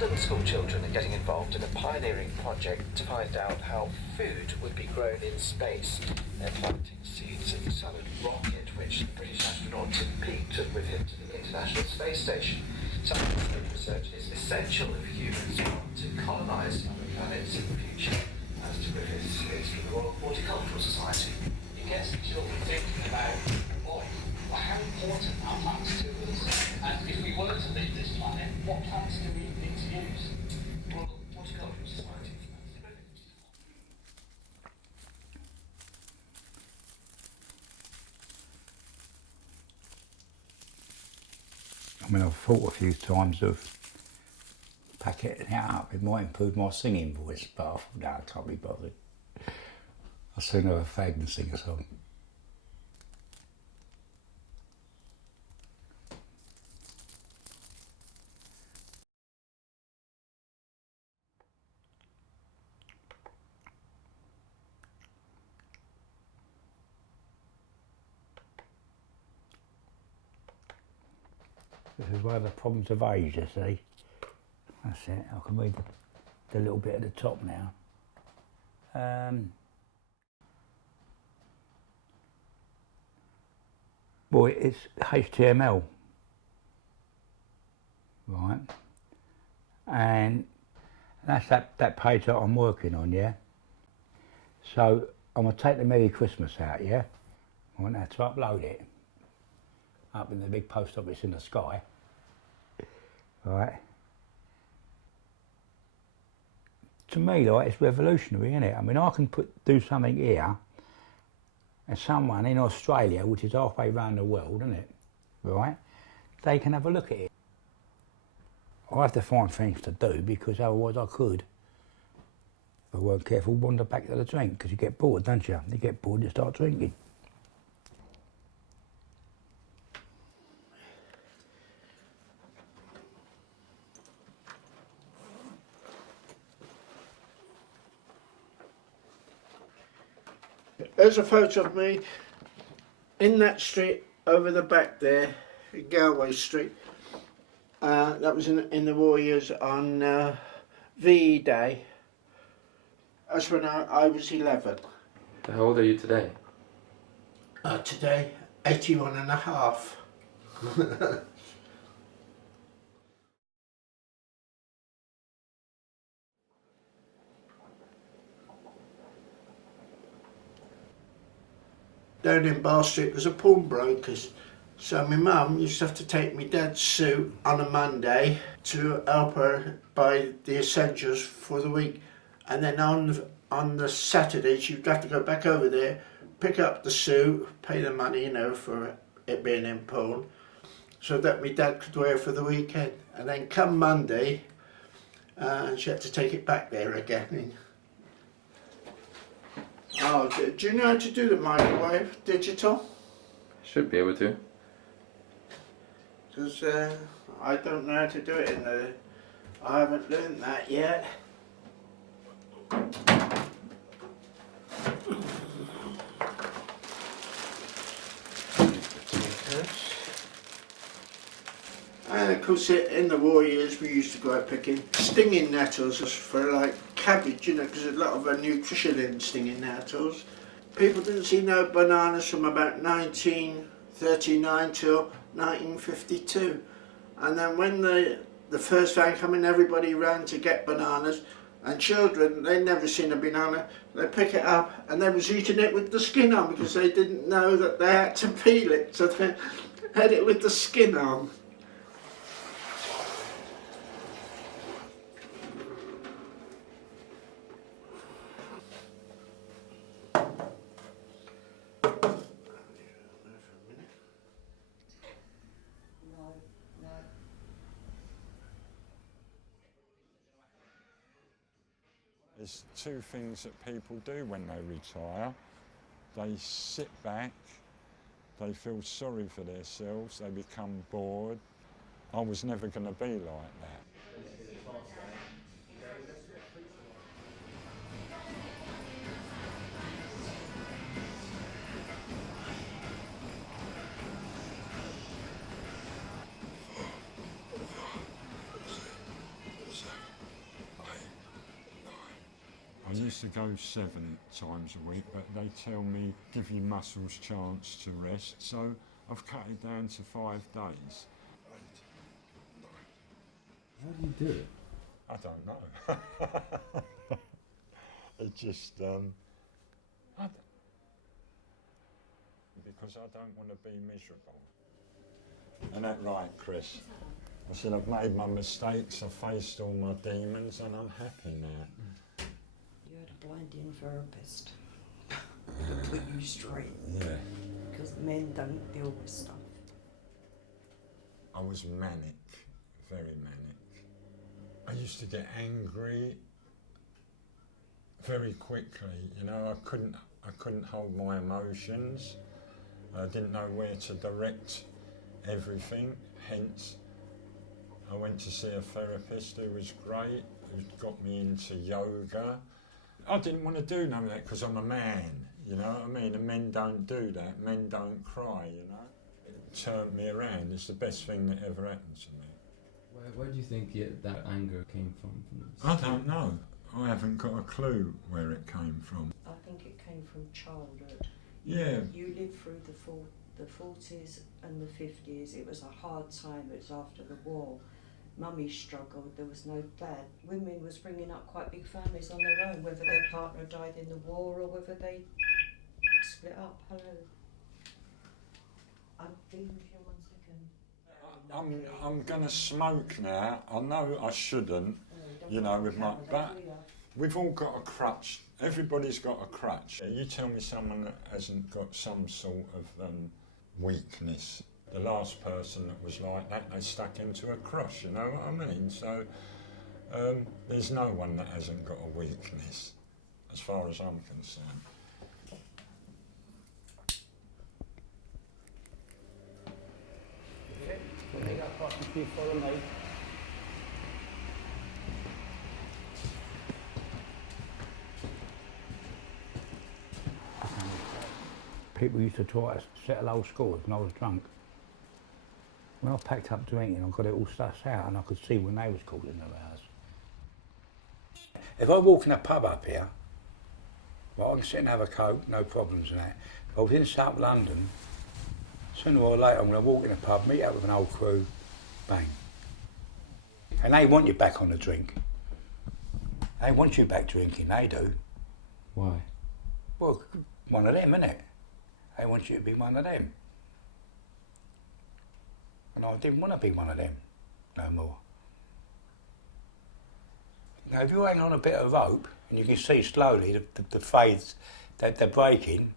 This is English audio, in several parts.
London school children are getting involved in a pioneering project to find out how food would be grown in space. They're planting seeds of the solid rocket, which the British astronaut Tim Peake took with him to the International Space Station. Scientific research is essential if humans want to colonise other planets in the future, as to Griffiths is from the Royal Horticultural Society. It gets the children thinking about, boy, well, how important are plants to us? And if we were to leave this planet, what plants do we need to use? Royal Horticultural Society. I mean, I've thought a few times of packing it up. It might improve my singing voice, but I thought, no, I can't be bothered. I'll soon have a fag and sing a song. This is one of the problems of age, you see. That's it, I can read the little bit at the top now. Well, it's HTML, right? And that's that page that I'm working on, yeah? So I'm gonna take the Merry Christmas out, yeah? I want to upload it up in the big post office in the sky, right? To me, like, it's revolutionary, isn't it? I mean, I can do something here, and someone in Australia, which is halfway around the world, isn't it? Right? They can have a look at it. I have to find things to do because otherwise I could, if I weren't careful, wander back to the drink, because you get bored, don't you? You get bored, you start drinking. There's a photo of me in that street over the back there, Galway Street. That was in the war years on VE Day. That's when I was 11. How old are you today? Today, 81 and a half. Down in Bar Street was a pawnbroker's, so my mum used to have to take my dad's suit on a Monday to help her buy the essentials for the week, and then on the Saturday she'd have to go back over there, pick up the suit, pay the money, you know, for it being in pawn, so that my dad could wear it for the weekend, and then come Monday she had to take it back there again. Oh, do you know how to do the microwave digital? Should be able to. Because I don't know how to do it I haven't learned that yet. And of course, in the war years, we used to go out picking stinging nettles for like cabbage, you know, because there's a lot of nutrition in stinging nettles. People didn't see no bananas from about 1939 till 1952. And then when the first van come in, everybody ran to get bananas. And children, they never seen a banana. They pick it up and they was eating it with the skin on because they didn't know that they had to peel it. So they had it with the skin on. There's two things that people do when they retire. They sit back, they feel sorry for themselves, they become bored. I was never going to be like that. used to go 7 times a week, but they tell me give your muscles chance to rest, so I've cut it down to 5 days. How do you do it? I don't know. It just, because I don't want to be miserable. Isn't that right, Chris? I said I've made my mistakes, I've faced all my demons, and I'm happy now. You had a blinding therapist to put you straight. Yeah. Because men don't deal with stuff. I was manic, very manic. I used to get angry very quickly, you know, I couldn't hold my emotions. I didn't know where to direct everything, hence I went to see a therapist who was great, who got me into yoga. I didn't want to do none of that because I'm a man, you know what I mean? And men don't do that, men don't cry, you know? It turned me around, it's the best thing that ever happened to me. Where do you think that anger came from? I don't know. I haven't got a clue where it came from. I think it came from childhood. Yeah. You lived through the 40s and the 50s. It was a hard time. It was after the war. Mummy struggled. There was no dad. Women was bringing up quite big families on their own, whether their partner died in the war or whether they split up. Hello. I'll be with you 1 second. I'm going to smoke now. I know I shouldn't, you know, with my... But we've all got a crutch. Everybody's got a crutch. You tell me someone that hasn't got some sort of weakness. The last person that was like that, they stuck into a cross, you know what I mean? So there's no one that hasn't got a weakness, as far as I'm concerned. Follow me. People used to try to settle old scores when I was drunk. When I packed up drinking, I got it all sussed out and I could see when they was calling their hours. If I walk in a pub up here, well, I can sit and have a coke, no problems in that. If I was in South London, sooner or later I'm going to walk in a pub, meet up with an old crew, bang. And they want you back on the drink. They want you back drinking, they do. Why? Well, one of them, innit? They want you to be one of them. And I didn't want to be one of them no more. Now, if you hang on a bit of rope and you can see slowly the fades that they're breaking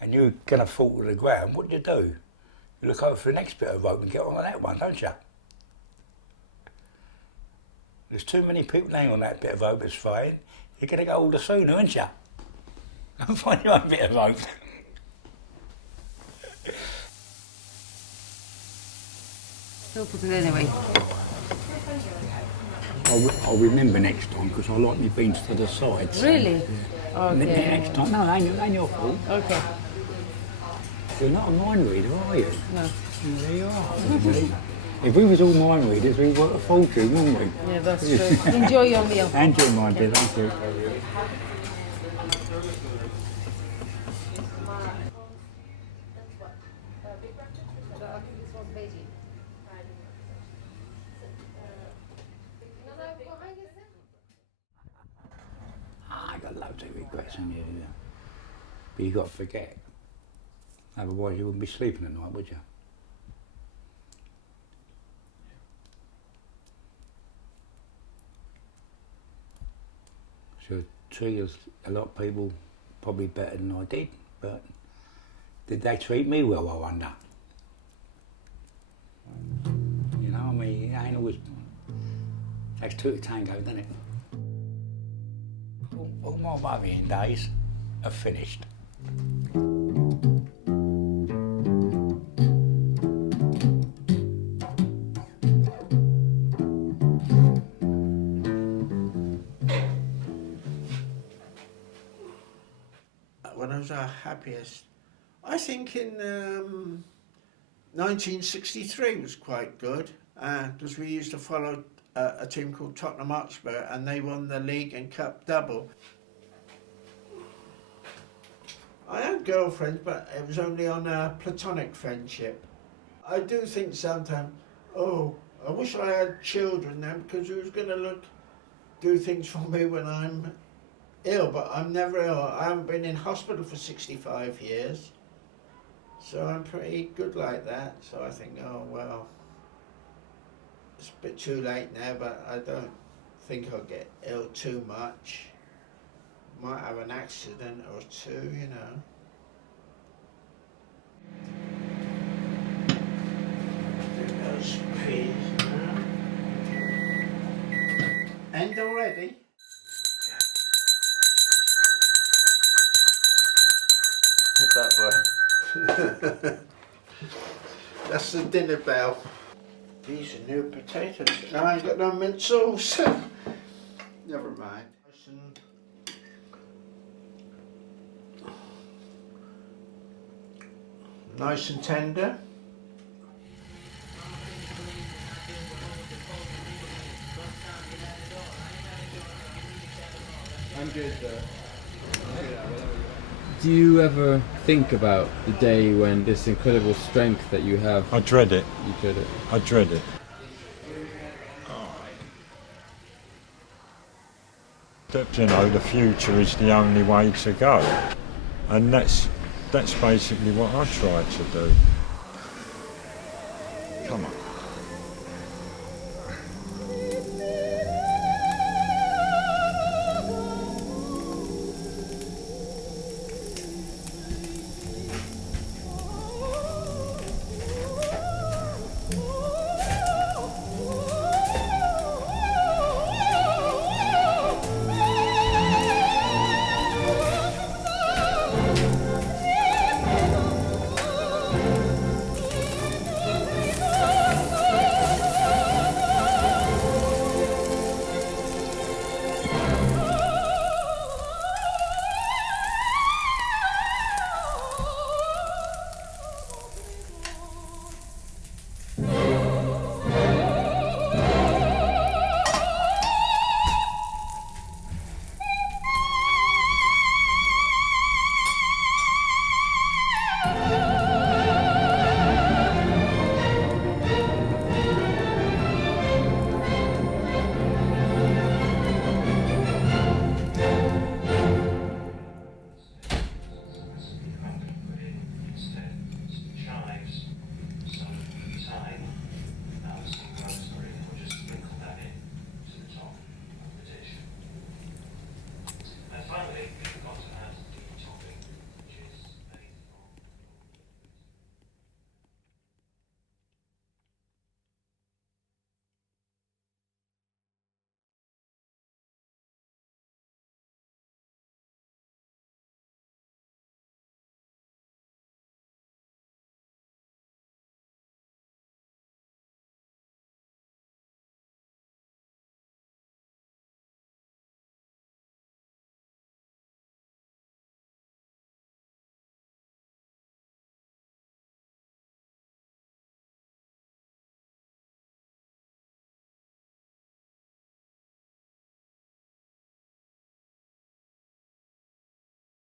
and you're going to fall to the ground, what do? You look over for the next bit of rope and get on that one, don't you? There's too many people hanging on that bit of rope that's fraying. You're going to go all the sooner, aren't you? I'll find your own bit of rope. Still put it anyway. I'll remember next time because I like my beans to the sides. Really? Yeah. Okay. Next time. No, it ain't your fault. Okay. You're not a mind reader, are you? No. There you are. If we was all mind readers, we'd work a fortune, wouldn't we? Yeah, that's true. Enjoy your meal. Enjoy mine, dear. Thank you. I got loads of regrets in you, but you got to forget. Otherwise, you wouldn't be sleeping at night, would you? So treated a lot of people probably better than I did, but did they treat me well, I wonder? You know, I mean, it ain't always... takes two to tango, doesn't it? All my worrying days are finished. When I was our happiest, I think in 1963 was quite good, because we used to follow a team called Tottenham Hotspur and they won the league and cup double. girlfriends, but it was only on a platonic friendship. I do think sometimes, oh, I wish I had children then, because who's going to do things for me when I'm ill? But I'm never ill. I haven't been in hospital for 65 years. So I'm pretty good like that. So I think, oh, well, it's a bit too late now, but I don't think I'll get ill too much. Might have an accident or two, you know. Do those peas now. End already? What's that for? That's the dinner bell. These are new potatoes. I ain't got no mint sauce. Never mind. Nice and tender. I'm good. Do you ever think about the day when this incredible strength that you have? I dread it. You dread it. I dread it. That, you know, the future is the only way to go, and that's basically what I try to do. Come on.